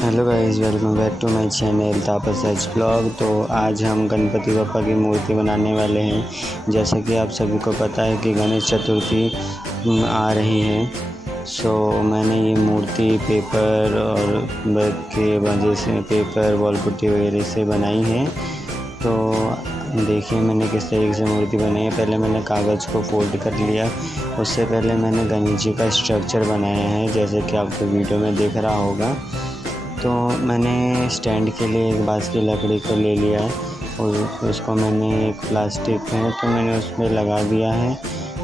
Hello guys, welcome back to my channel Tapas H blog. तो आज हम गणपति बप्पा की मूर्ति बनाने वाले हैं। जैसा कि आप सभी को पता है कि गणेश चतुर्थी आ रही है। सो मैंने ये मूर्ति पेपर और के वजह से पेपर वॉल पुट्टी वगैरह से बनाई है। तो देखिए मैंने किस तरीके से मूर्ति बनाई है। पहले मैंने कागज़ को फोल्ड कर लिया। उससे पहले मैंने गणेश जी का स्ट्रक्चर बनाया है, जैसे कि आपको वीडियो में दिख रहा होगा। तो मैंने स्टैंड के लिए एक बाँस की लकड़ी को ले लिया है और उसको मैंने एक प्लास्टिक है तो मैंने उसमें लगा दिया है।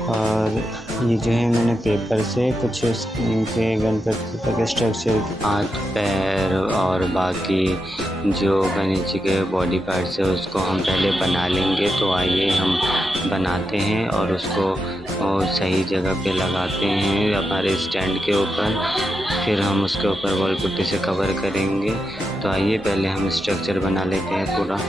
और ये जो है मैंने पेपर से कुछ इनके गणपति के स्ट्रक्चर, हाथ पैर और बाकी जो गणेश जी के बॉडी पार्ट्स है उसको हम पहले बना लेंगे। तो आइए हम बनाते हैं और उसको सही जगह पे लगाते हैं हमारे स्टैंड के ऊपर। फिर हम उसके ऊपर वॉल पुट्टी से कवर करेंगे। तो आइए पहले हम स्ट्रक्चर बना लेते हैं पूरा।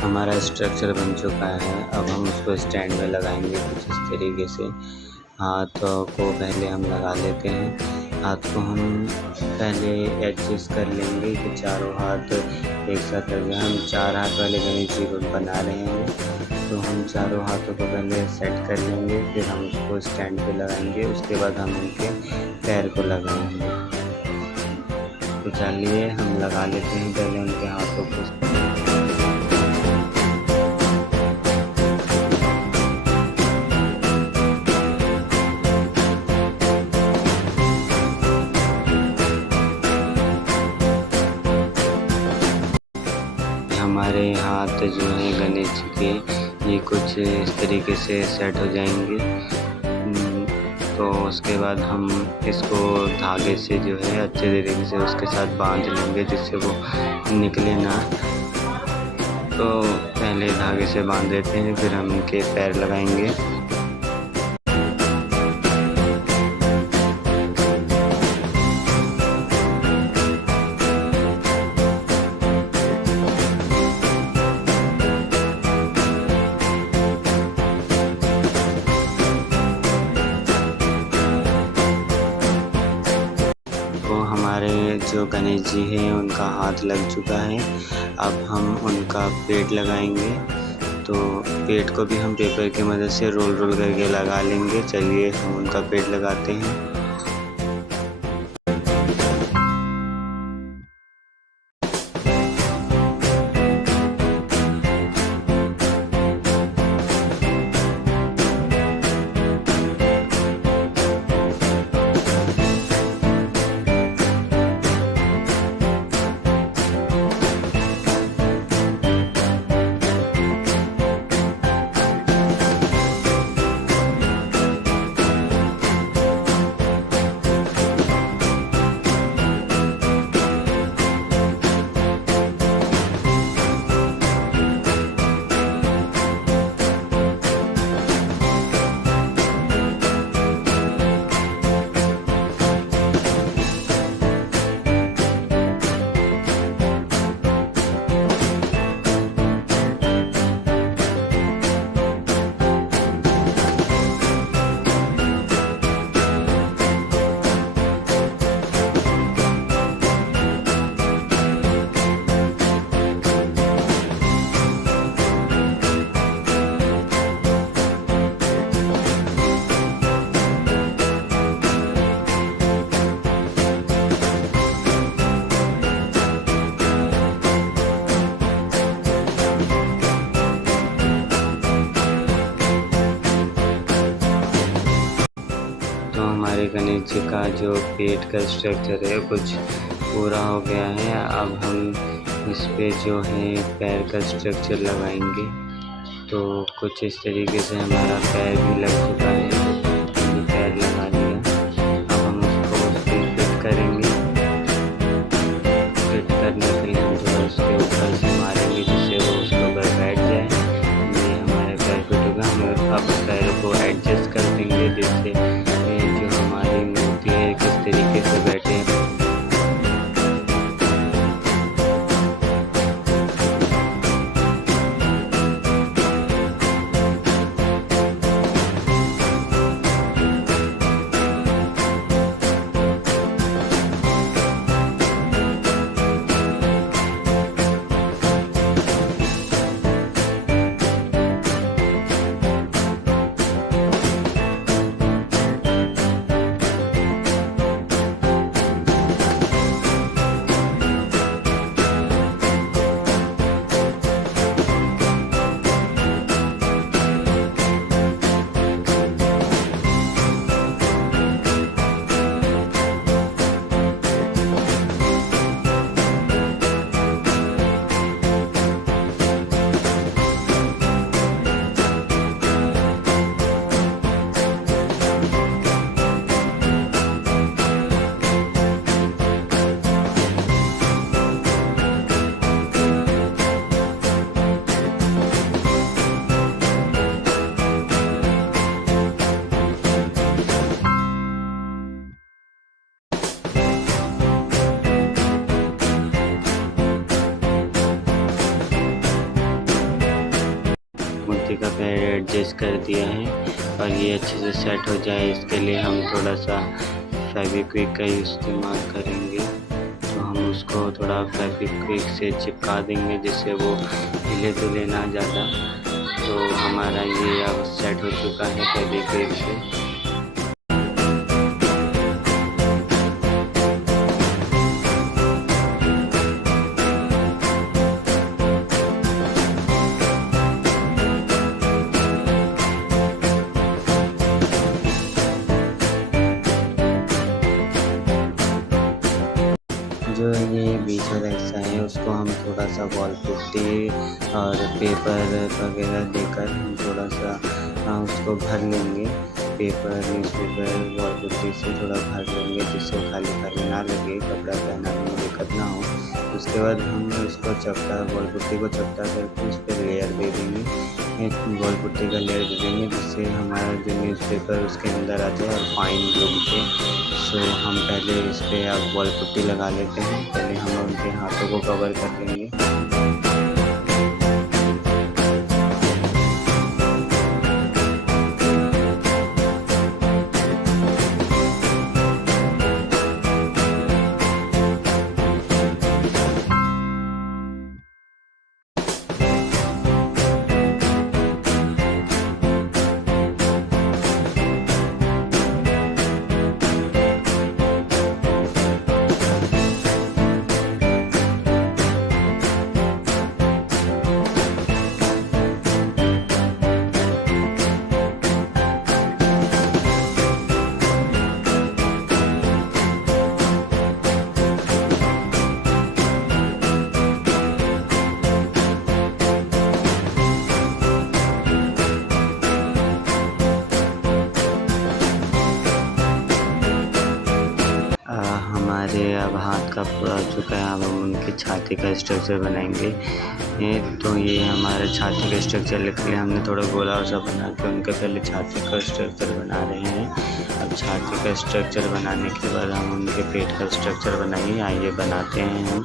हमारा स्ट्रक्चर बन चुका है। अब हम उसको स्टैंड में लगाएंगे कुछ इस तरीके से। हाथों को पहले हम लगा लेते हैं। हाथ को हम पहले एडजस्ट कर लेंगे कि चारों हाथ एक साथ लगे। हम 4 हाथ वाले गणेश जी को बना रहे हैं, तो हम चारों हाथों को पहले सेट कर लेंगे। फिर हम उसको स्टैंड पे लगाएंगे। उसके बाद हम उनके पैर को लगाएंगे। तो चलिए हम लगा लेते हैं पहले उनके हाथों को। हमारे हाथ जो है गणेश जी के, ये कुछ इस तरीके से सेट हो जाएंगे। तो उसके बाद हम इसको धागे से जो है अच्छे तरीके से उसके साथ बांध लेंगे, जिससे वो निकले ना। तो पहले धागे से बांध देते हैं, फिर हम इनके पैर लगाएंगे। हमारे जो गणेश जी हैं उनका हाथ लग चुका है। अब हम उनका पेट लगाएंगे। तो पेट को भी हम पेपर की मदद से रोल रोल करके लगा लेंगे। चलिए हम उनका पेट लगाते हैं। हमारे गणेश जी का जो पेट का स्ट्रक्चर है कुछ पूरा हो गया है। अब हम इस पे जो है पैर का स्ट्रक्चर लगाएंगे। तो कुछ इस तरीके से हमारा पैर भी लग चुका है, हमने पैर लगा लिया। अब हम उसको उस पर फिट करेंगे। फिट करने के लिए हम थोड़ा उसके ऊपर से मारेंगे जिससे वो उसके ऊपर बैठ जाए। ये हमारे पैर फिट होगा। हम अब पैर को एडजस्ट कर देंगे जिससे जो हमारी मूर्ति है किस तरीके से बैठे। मूर्ति का पैर एडजस्ट कर दिया है और ये अच्छे से सेट हो जाए इसके लिए हम थोड़ा सा फेविक्विक का इस्तेमाल करेंगे। तो हम उसको थोड़ा फेविक्विक से चिपका देंगे जिससे वो हिले डुले ना ज़्यादा। तो हमारा ये अब सेट हो चुका है फेविक्विक से। जो ये बीच वाला हिस्सा है उसको हम थोड़ा सा वॉल पुट्टी और पेपर वगैरह देकर हम थोड़ा सा उसको भर लेंगे। पेपर न्यूज़पेपर वॉल पुट्टी से थोड़ा भर लेंगे जिससे खाली खाली ना लगे, कपड़ा पहनाने में दिक्कत ना हो। उसके बाद हम उसको चपटा वॉल पुट्टी को चपटा करके उस पर लेयर दे देंगे, एक वॉल पुट्टी का लेयर दे देंगे जिससे हमारा जो न्यूज़पेपर उसके अंदर आ जाए और फाइन लुक दे। सो हम पहले इस पर अब वॉल पुट्टी लगा लेते हैं। पहले हम उनके हाथों को कवर कर देंगे। हमारे अब हाथ का पूरा हो चुका है। अब हम उनकी छाती का स्ट्रक्चर बनाएंगे। तो ये हमारा छाती का स्ट्रक्चर के लिए हमने थोड़ा गोला सा बना के उनके पहले छाती का स्ट्रक्चर बना रहे हैं। अब छाती का स्ट्रक्चर बनाने के बाद हम उनके पेट का स्ट्रक्चर बनाएंगे। आइए बनाते हैं हम।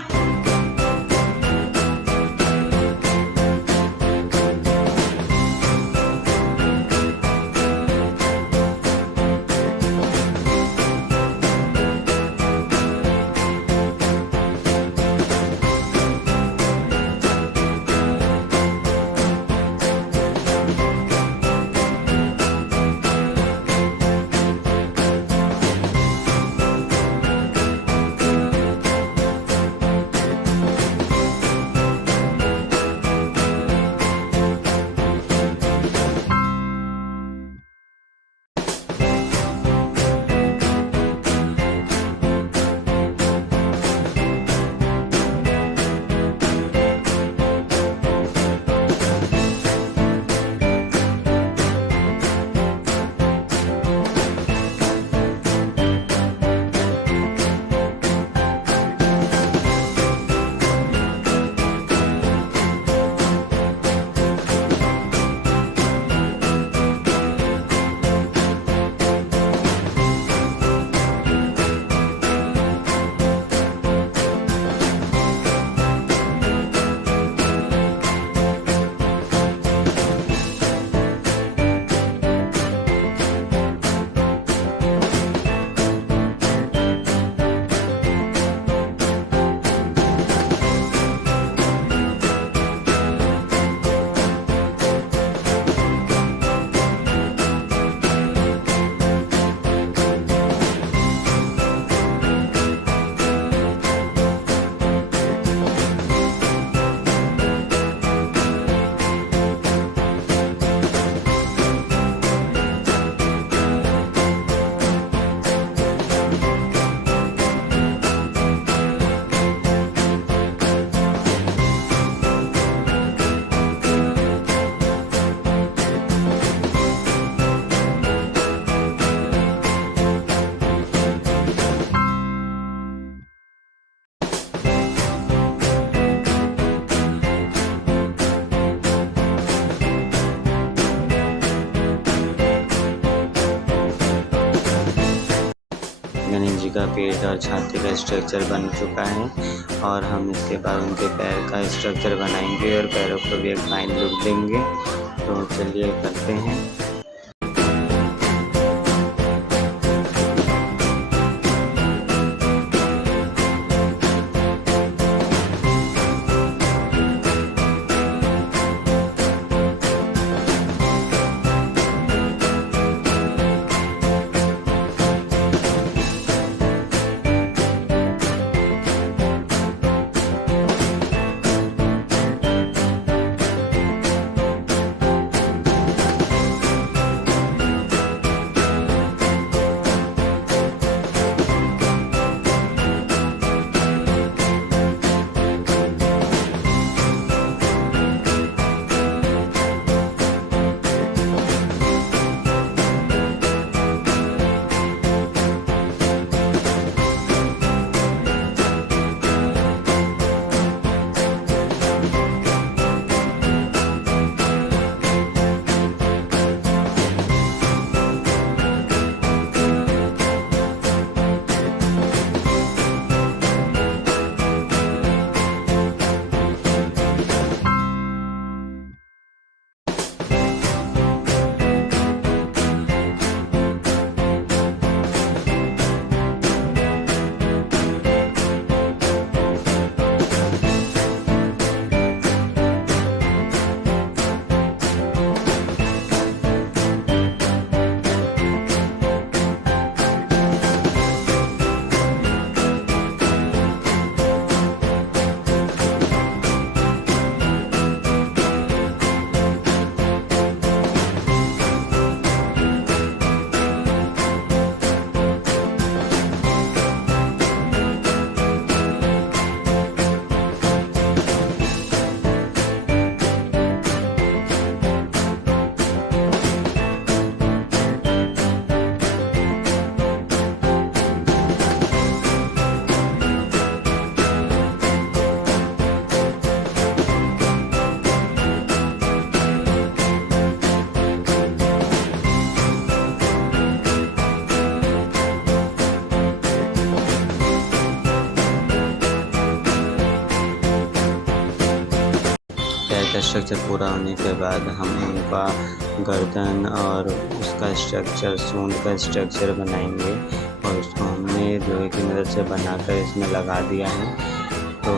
का पेट और छाती का स्ट्रक्चर बन चुका है और हम इसके बाद उनके पैर का स्ट्रक्चर बनाएंगे और पैरों को भी एक फाइन लुक देंगे। तो चलिए करते हैं। का स्ट्रक्चर पूरा होने के बाद हम उनका गर्दन और उसका स्ट्रक्चर, सूंड का स्ट्रक्चर बनाएंगे और उसको हमने लोहे की मदद से बनाकर इसमें लगा दिया है। तो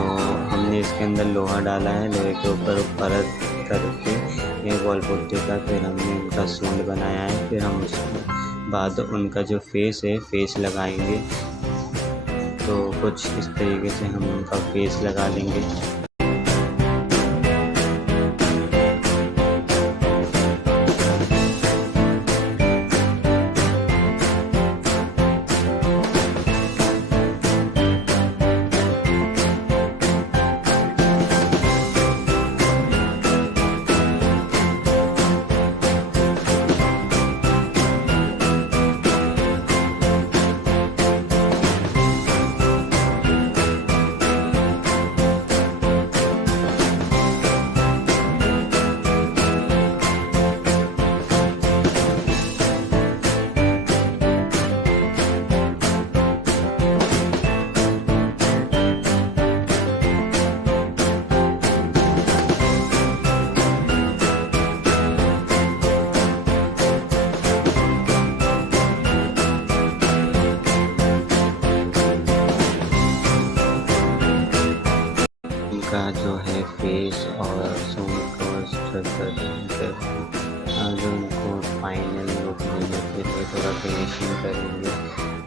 हमने इसके अंदर लोहा डाला है, लोहे के ऊपर परत करके ये वॉल पुट्टी का, फिर हमने उनका सूंड बनाया है। फिर हम उसके बाद उनका जो फेस है, फेस लगाएंगे। तो कुछ इस तरीके से हम उनका फेस लगा लेंगे। का जो है फेस और सूंड को स्ट्रक्चर आज उनको फाइनल लुक देने के लिए थोड़ा फिनिशिंग करेंगे।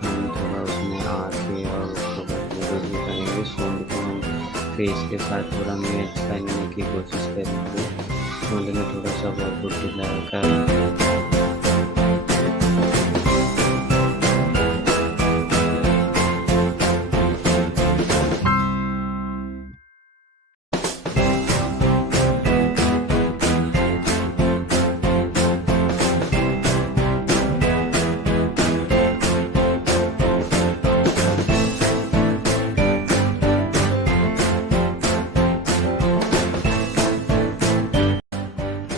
हम थोड़ा उसमें आके और उसको भी करेंगे। सूंड को हम फेस के साथ थोड़ा मैच करने की कोशिश करेंगे। सूंड में थोड़ा सा बहुत पुट्टी लगाकर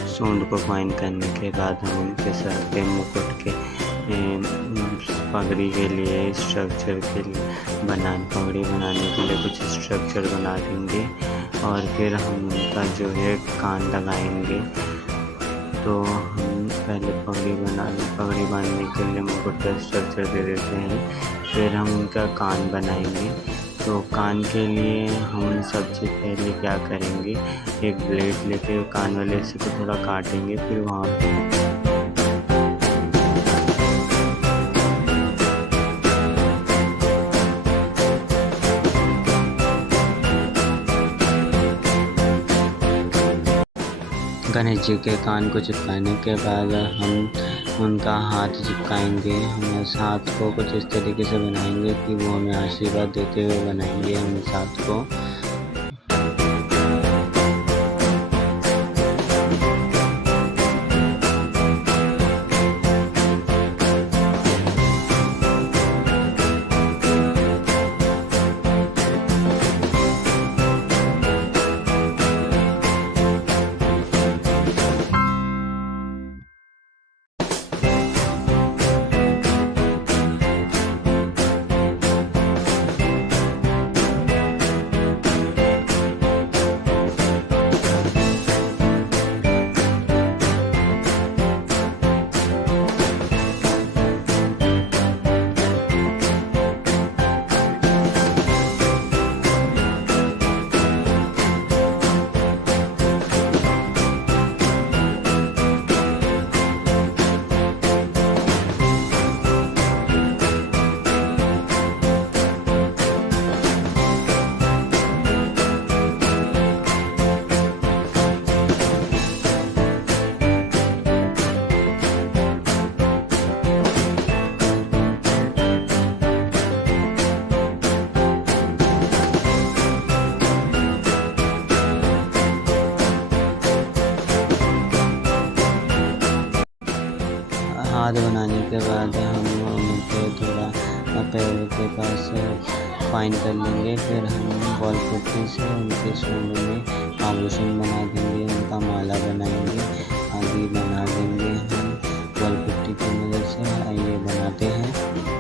सूंड को फाइन करने के बाद हम उनके सर पे मुकुट के पगड़ी के लिए स्ट्रक्चर के लिए पगड़ी बनाने के लिए कुछ स्ट्रक्चर बना देंगे और फिर हम उनका जो है कान लगाएंगे। तो हम पहले पगड़ी बांधने के लिए मुकुट स्ट्रक्चर दे देते हैं, फिर हम उनका कान बनाएंगे। तो कान के लिए हम सबसे पहले क्या करेंगे, एक ब्लेड लेके कान वाले हिस्से को थोड़ा काटेंगे, फिर वहाँ गणेश जी के कान को चिपकाने के बाद हम उनका हाथ चिपकाएंगे। हम इस हाथ को कुछ इस तरीके से बनाएंगे कि वो हमें आशीर्वाद देते हुए बनाएंगे हम इस हाथ को। हाथ बनाने के बाद हम उनके थोड़ा पैरों के पास फाइन कर लेंगे, फिर हम बॉल पुट्टी से उनके सोने में आभूषण बना देंगे, उनका माला बनाएंगे आदि बना देंगे हम बॉल पुट्टी की मदद से। आइए बनाते हैं।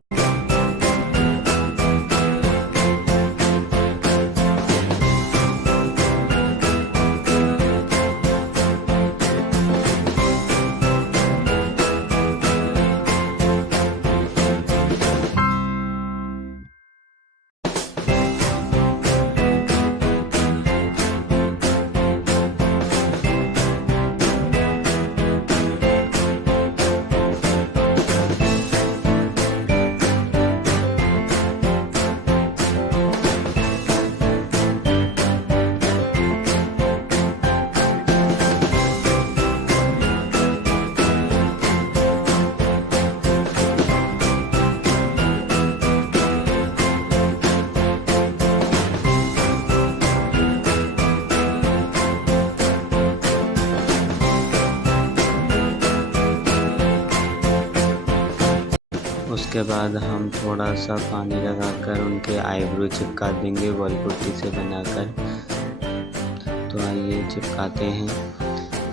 उसके बाद हम थोड़ा सा पानी लगाकर उनके आईब्रो चिपका देंगे बॉल पुट्टी से बनाकर। तो आइए चिपकाते हैं,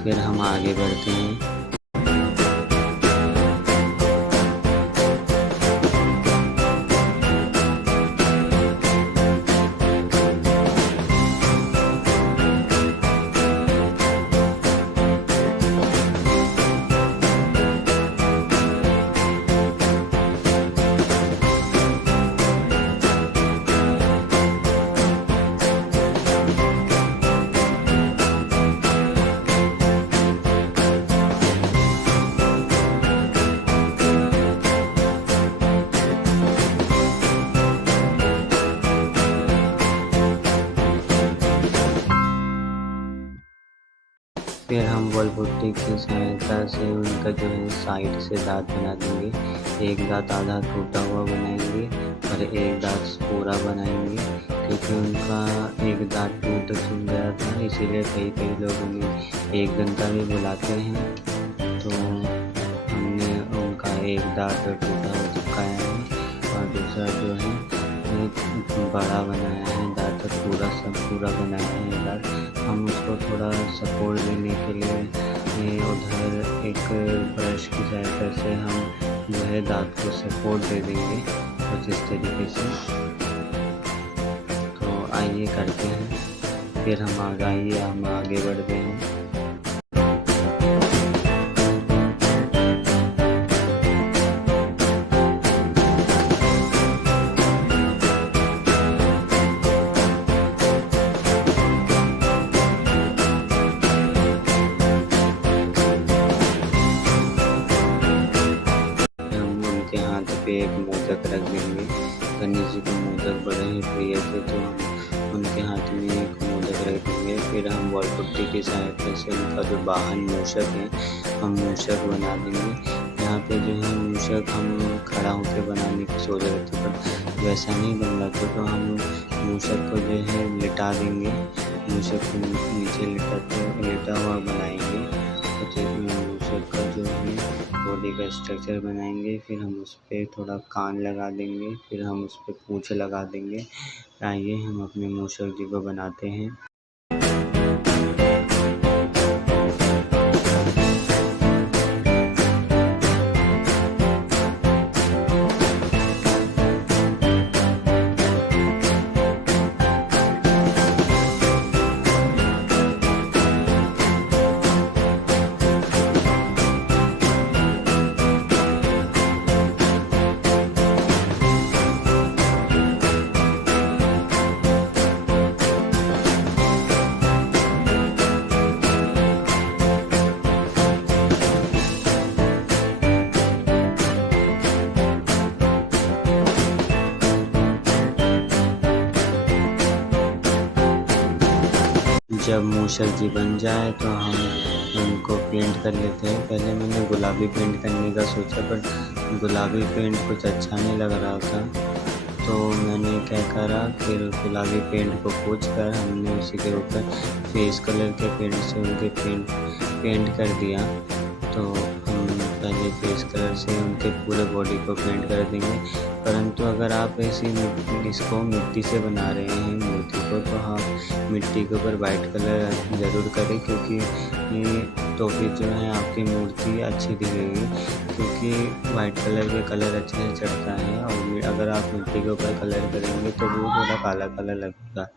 फिर हम आगे बढ़ते हैं। फिर हम बॉल पुट्टी की सहायता से उनका जो है साइड से दांत बना देंगे। एक दांत आधा टूटा हुआ बनाएंगे और एक दांत पूरा बनाएंगे, क्योंकि उनका एक दांत टूट गया था, इसीलिए कई लोग उन्हें एक दंता भी बुलाते हैं। तो हमने उनका एक दांत टूटा हो चिपकाया है और दूसरा जो है बड़ा बनाया है, दांत पूरा बनाया है दांत। हम उसको थोड़ा सपोर्ट देने के लिए उधर एक ब्रश की सहायता से हम जो है दांत को सपोर्ट दे देंगे कुछ इस तरीके से। तो आइए करते हैं, फिर हम आगे बढ़ते हैं। पे एक मोदक रख देंगे। गणेश जी को मोदक बड़े ही प्रिय थे, तो हम उनके हाथ में एक मोदक रख देंगे। फिर हम बॉल पुट्टी की सहायता से उनका जो वाहन मूषक है, हम मूषक बना देंगे। यहाँ पे जो है मूषक हम खड़ा होकर बनाने की सोच रहे थे, पर वैसा नहीं बन रहा था, तो हम मूषक को जो है लिटा देंगे। मूषक को नीचे लेटा हुआ बनाएंगे। मूषक का जो है बॉडी का स्ट्रक्चर बनाएंगे। फिर हम उस पर थोड़ा कान लगा देंगे, फिर हम उस पर पूँछ लगा देंगे। आइए हम अपने मूषक जी को बनाते हैं। जब मूषक जी बन जाए तो हम उनको पेंट कर लेते हैं। पहले मैंने गुलाबी पेंट करने का सोचा, पर गुलाबी पेंट कुछ अच्छा नहीं लग रहा था, तो मैंने क्या करा, फिर गुलाबी पेंट को पोंछ कर हमने उसी के ऊपर फेस कलर के पेंट से उनके पेंट कर दिया। तो हम पहले फेस कलर से उनके पूरे बॉडी को पेंट कर देंगे। परंतु अगर आप इसको मिट्टी से बना रहे हैं मूर्ति को, तो आप मिट्टी के ऊपर वाइट कलर ज़रूर करें, क्योंकि तो फिर जो है आपकी मूर्ति अच्छी दिखेगी। क्योंकि वाइट कलर के कलर अच्छे से चढ़ता है, और अगर आप मिट्टी के ऊपर कलर करेंगे तो वो थोड़ा काला काला लगेगा।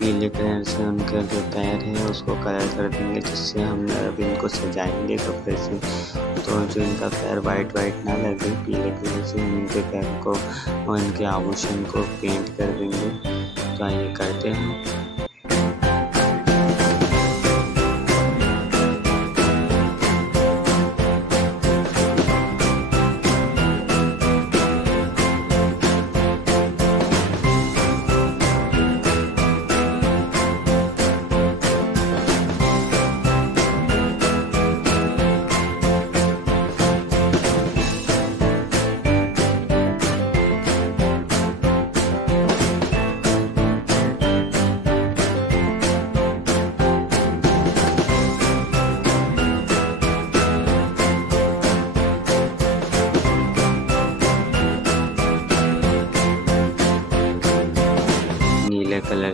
पीले कलर से उनका जो पैर है उसको कलर कर देंगे, जिससे हम अब इनको सजाएंगे कपड़े से। तो जो इनका पैर वाइट ना लगे, पीले कलर से इनके पैर को और इनके आभूषण को पेंट कर देंगे। तो आइए करते हैं।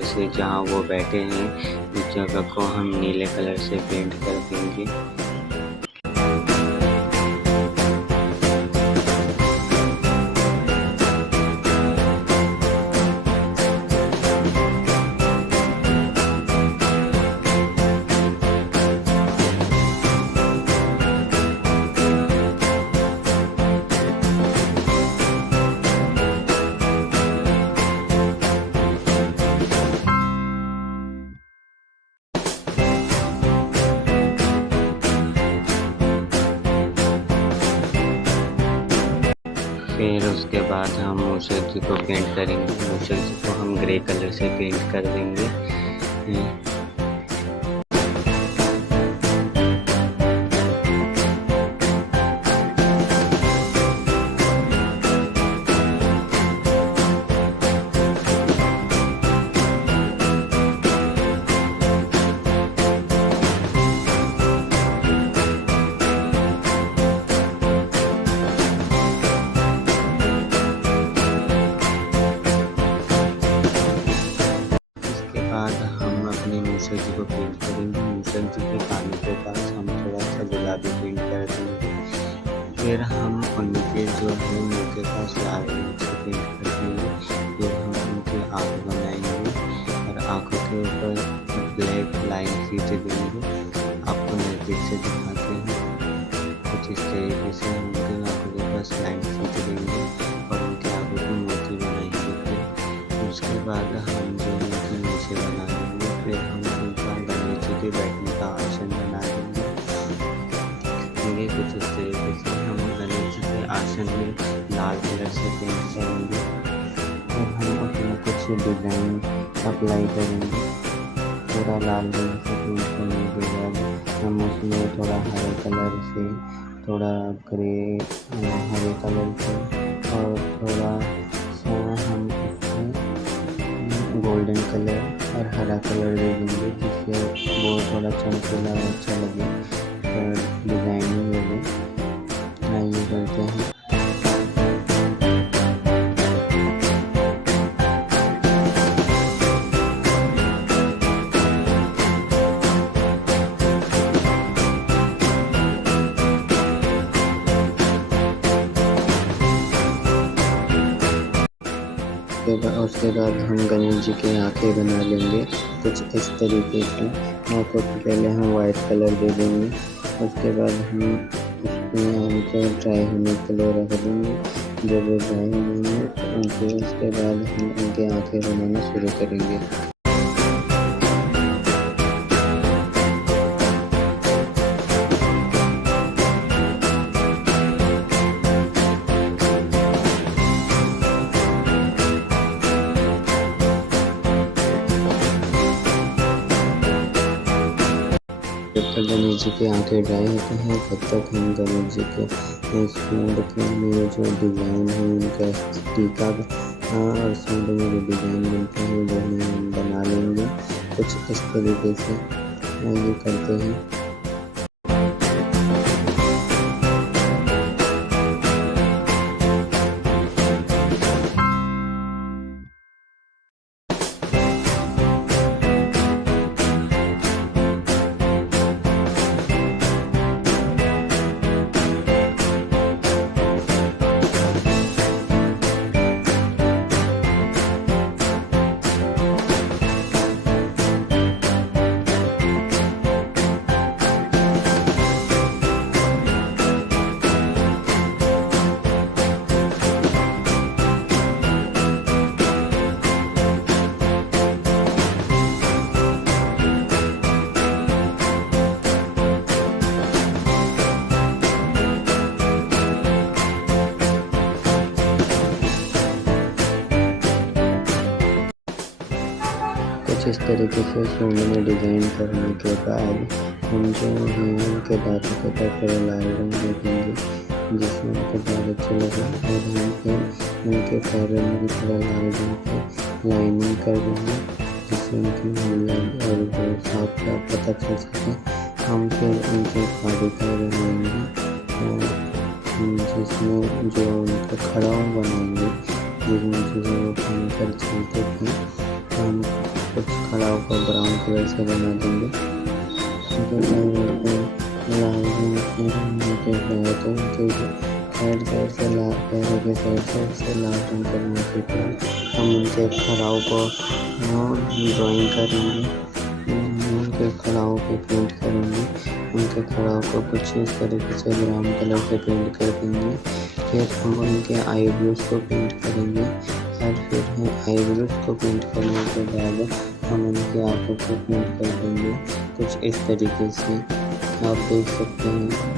से जहाँ वो बैठे हैं उस जगह को हम नीले कलर से पेंट कर देंगे। फिर उसके बाद हम मूषक जी को पेंट करेंगे। मूषक जी को हम ग्रे कलर से पेंट कर देंगे। हम अपने मूषक जी को पेंट करेंगे। मूषक जी के कानों के पास हम थोड़ा सा गुलाबी पेंट कर देंगे। फिर हम उनके जो है मुँह के पास लाल रंग से पेंट कर देंगे। फिर हम उनके आँख बनाएंगे और आँखों के ऊपर ब्लैक लाइन खींच देंगे। आपको नज़दीक से दिखाते हैं। कुछ इस तरीके से हम उनके आँखों के पास लाइन खींच देंगे और उनके आँखों की मोती बनाएंगे। फिर उसके बाद हम जो उनकी नीचे बना देंगे। फिर हम उनका गणेश जी के बैठने का आसन बना देंगे। ये कुछ इस तरीके से हम गणेश जी के आसन में लाल कलर से पेंट करेंगे और हम अपना कुछ डिज़ाइन अप्लाई करेंगे। पूरा लाल रंग से पेंट करने के बाद हम उसमें थोड़ा हरे कलर से, थोड़ा ग्रे हरे कलर से और थोड़ा सा हम उसमें गोल्डन कलर और हरा कलर दे देंगे, जिससे वो थोड़ा चमकीला और अच्छा लगे और डिज़ाइनिंग लगे। आइए करते हैं। उसके बाद हम गणेश जी की आँखें बना लेंगे कुछ इस तरीके से। आँखों को पहले हम वाइट कलर दे देंगे। उसके बाद हम उनको ड्राई होने के लिए रख देंगे। जब वो ड्राई होंगे तो उसके बाद हम उनके आँखें बनाना शुरू करेंगे। जब तक गणेश जी की आँखें ड्राई होते हैं तब तक हम गणेश जी के सूंड में जो डिज़ाइन है उनका टीका और सूंड में जो डिज़ाइन बनते हैं वो हम बना लेंगे कुछ इस तरीके से। ये करते हैं। कुछ इस तरीके से सूंड में डिज़ाइन करने के बाद हम जो हैं उनके दांतों के तरफ थोड़ा लाल रंग दे देंगे, जिसमें उनको बहुत अच्छा लगे। और हम फिर उनके पैरों में भी थोड़ा लाल रंग की लाइनिंग कर देंगे, जिससे उनकी उंगलियाँ और वो साफ का पता चल सके। हम फिर उनके कारीगर बनाएंगे जिसमें जो उनका खड़ाऊ बनाएंगे, जिसमें जो वो काम कर चलते थे। हम कुछ खड़ाओं को ब्राउन कलर से बना देंगे। साइड से लाल पैरों के साइड से लाल रंग करने के बाद हम उनके खड़ाओं को ड्राइंग करेंगे, उनके खड़ाओं पे पेंट करेंगे। उनके खड़ाओं को कुछ इस तरीके से ब्राउन कलर से पेंट कर देंगे। फिर हम उनके आईब्रोज को पेंट करेंगे और फिर हम आईब्रोज को पेंट करने के बाद हम उनके आंखों को पेंट कर देंगे कुछ इस तरीके से, आप देख सकते हैं।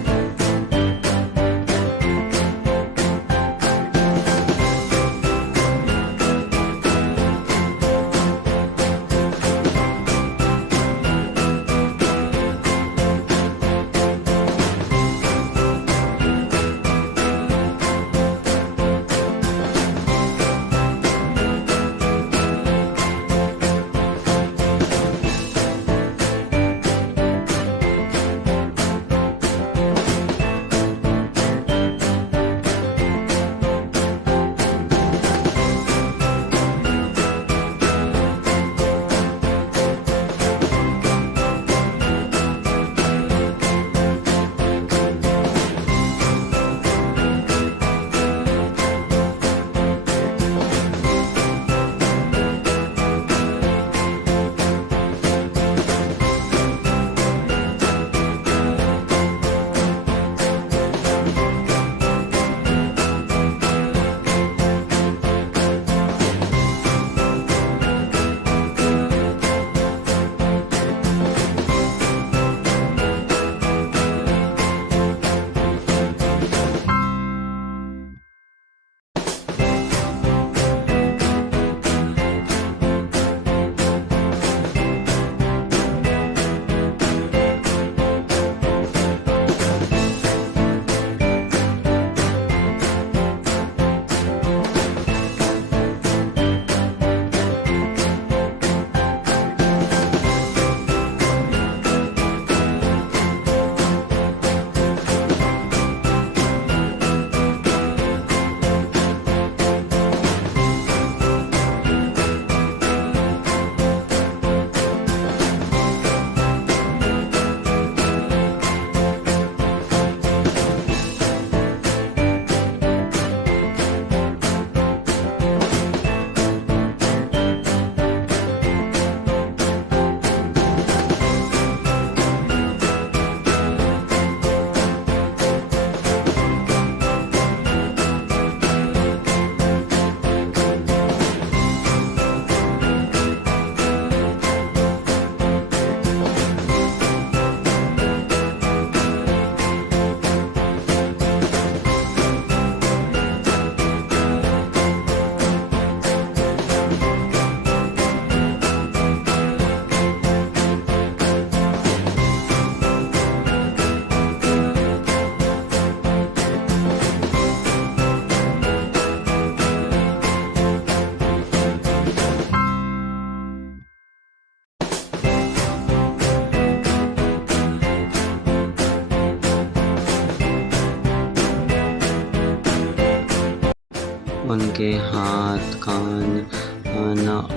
उनके हाथ, कान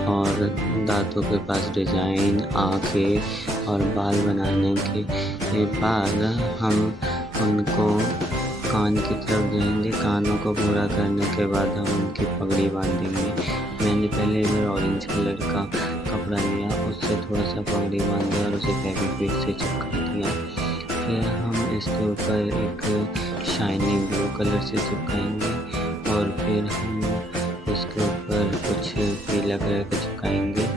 और दांतों के पास डिज़ाइन, आँखें और बाल बनाने के बाद हम उनको कान की तरफ जाएंगे। कानों को पूरा करने के बाद हम उनकी पगड़ी बांधेंगे। मैंने पहले इधर ऑरेंज कलर का कपड़ा लिया, उससे थोड़ा सा पगड़ी बांधा और उसे फेविक्विक से चिपका दिया। फिर हम इसके ऊपर एक शाइनी ब्लू कलर से चिपकाएंगे और फिर हम इसके ऊपर कुछ पीला कलर का चिपकाएंगे।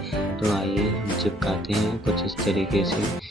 तो आइए हम चिपकाते हैं कुछ इस तरीके से।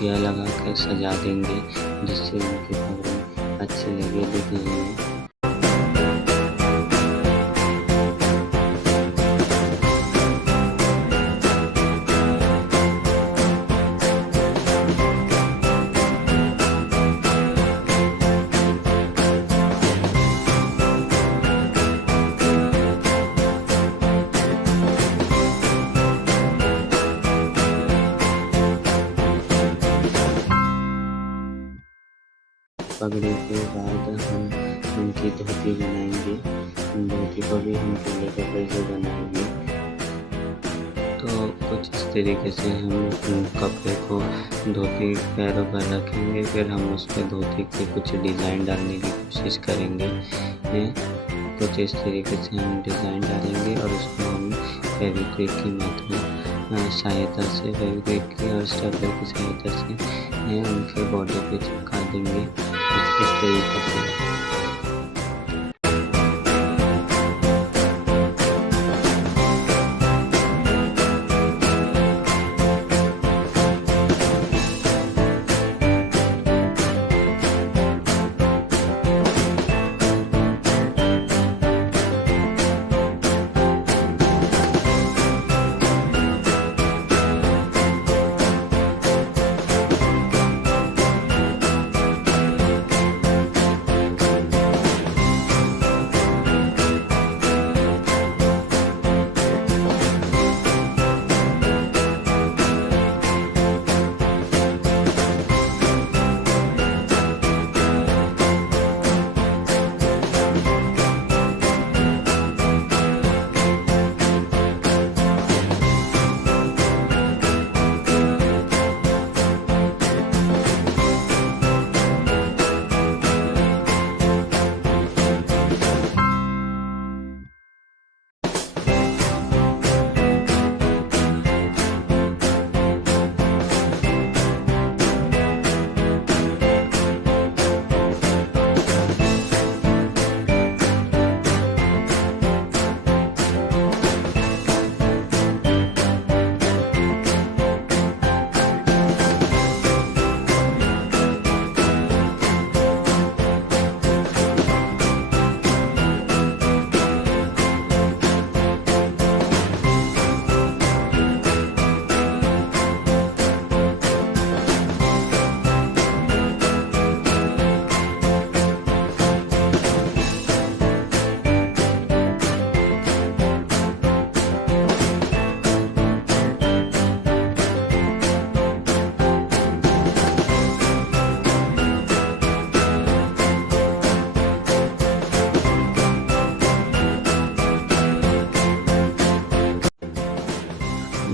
मोतियाँ लगा कर सजा देंगे, जिससे उनके कपड़े अच्छे लगे दिखने में। पगड़ी के बाद हम उनकी धोती बनाएंगे। धोती को भी हम पीले कपड़े से बनाएंगे। तो कुछ इस तरीके से हम कपड़े को धोती पैरों पर रखेंगे, फिर हम उस पर धोती के कुछ डिज़ाइन डालने की कोशिश करेंगे। कुछ इस तरीके से हम डिज़ाइन डालेंगे और उसको हम फेविक्विक की सहायता से, फेविक्विक की और स्टेपलर की सहायता से उनके बॉडी पे चिपका देंगे इस तरीके से।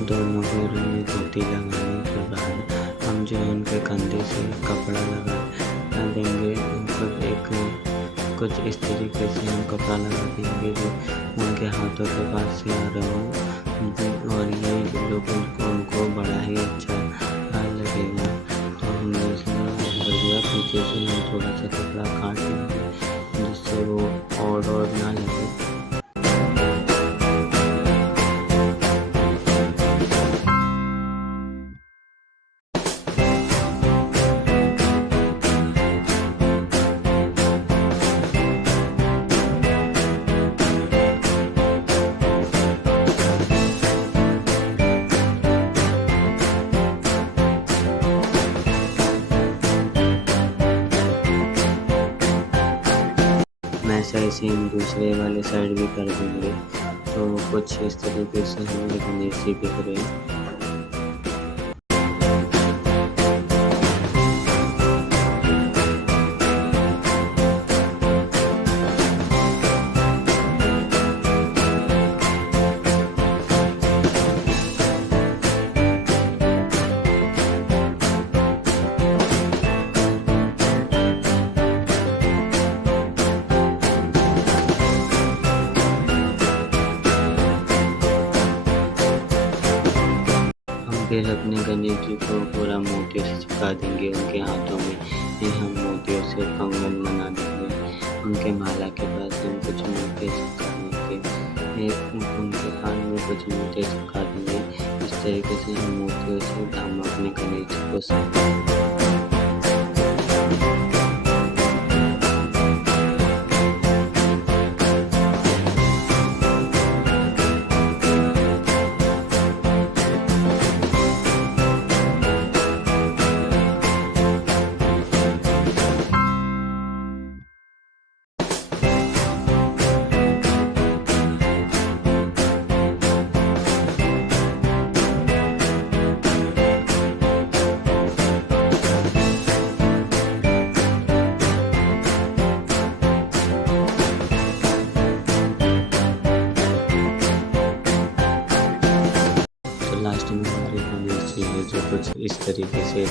दोनों पैरों में धोती लगाने के बाद हम जो है उनके कंधे से कपड़ा लगा देंगे। कुछ इस तरीके से हम कपड़ा लगा देंगे जो उनके हाथों के पास से आ रहा हो, और ये लोग उनको बड़ा ही अच्छा लगेगा। तो हमने इसमें बढ़िया पीछे से हम थोड़ा सा कपड़ा काट लेंगे, जिससे वो और ना लगे। ऐसे हम दूसरे वाले साइड भी कर देंगे। तो कुछ इस तरीके से हमारे गणेश जी दिख रहे हैं। फिर अपने गणेश जी को पूरा मोतियों से चिपका देंगे। उनके हाथों में हम मोतियों से कंगन बना देंगे। उनके माला के पास हम कुछ मोतियाँ चिपका देंगे। उनके कान में कुछ मोतियाँ चिपका देंगे। इस तरीके से हम मूर्तियों से हम अपने गणेश जी को सजाते हैं। लास्ट में हमारे गणेश जी है जो कुछ इस तरीके से